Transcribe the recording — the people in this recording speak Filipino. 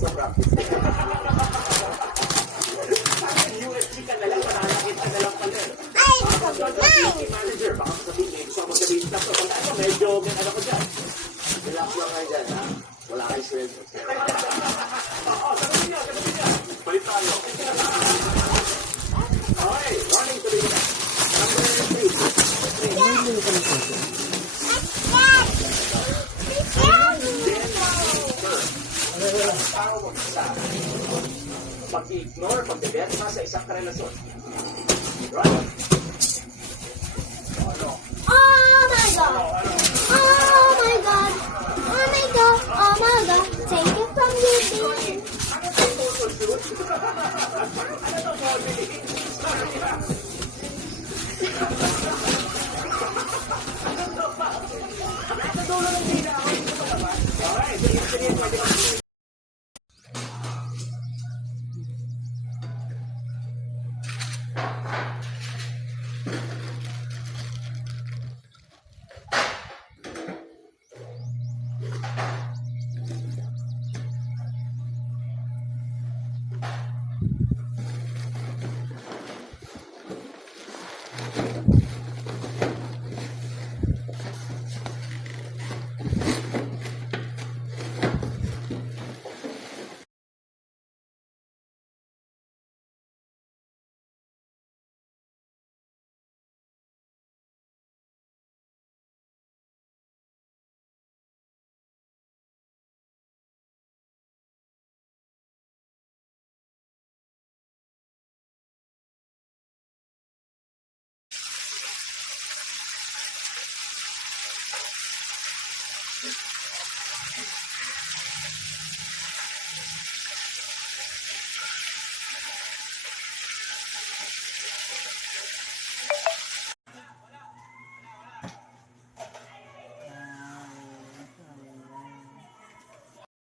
sa practice. USG ka na lang, mananakit ka na lang pala. Ay, nice! Manager, baka sabihin, may gusto mo sabihin lang. So, pag ano, medyo may ano ko dyan. Relax lang kayo dyan, ha? Wala kayo stress. Oo, sabihin niyo. Palit tayo. Okay, running tuloy na. Number 3. Pag-ignore, pagdeberma sa isang karelasyon. Right? Oh my God! Oh my God! Oh my God! Oh my God! Take it from you, baby. Ano itong photoshoot? Ano itong modeling? Sorry ha. Ano ito ba? Nasa dulo ng dila ako. Ito ba naman? Okay, sige, pwede ka.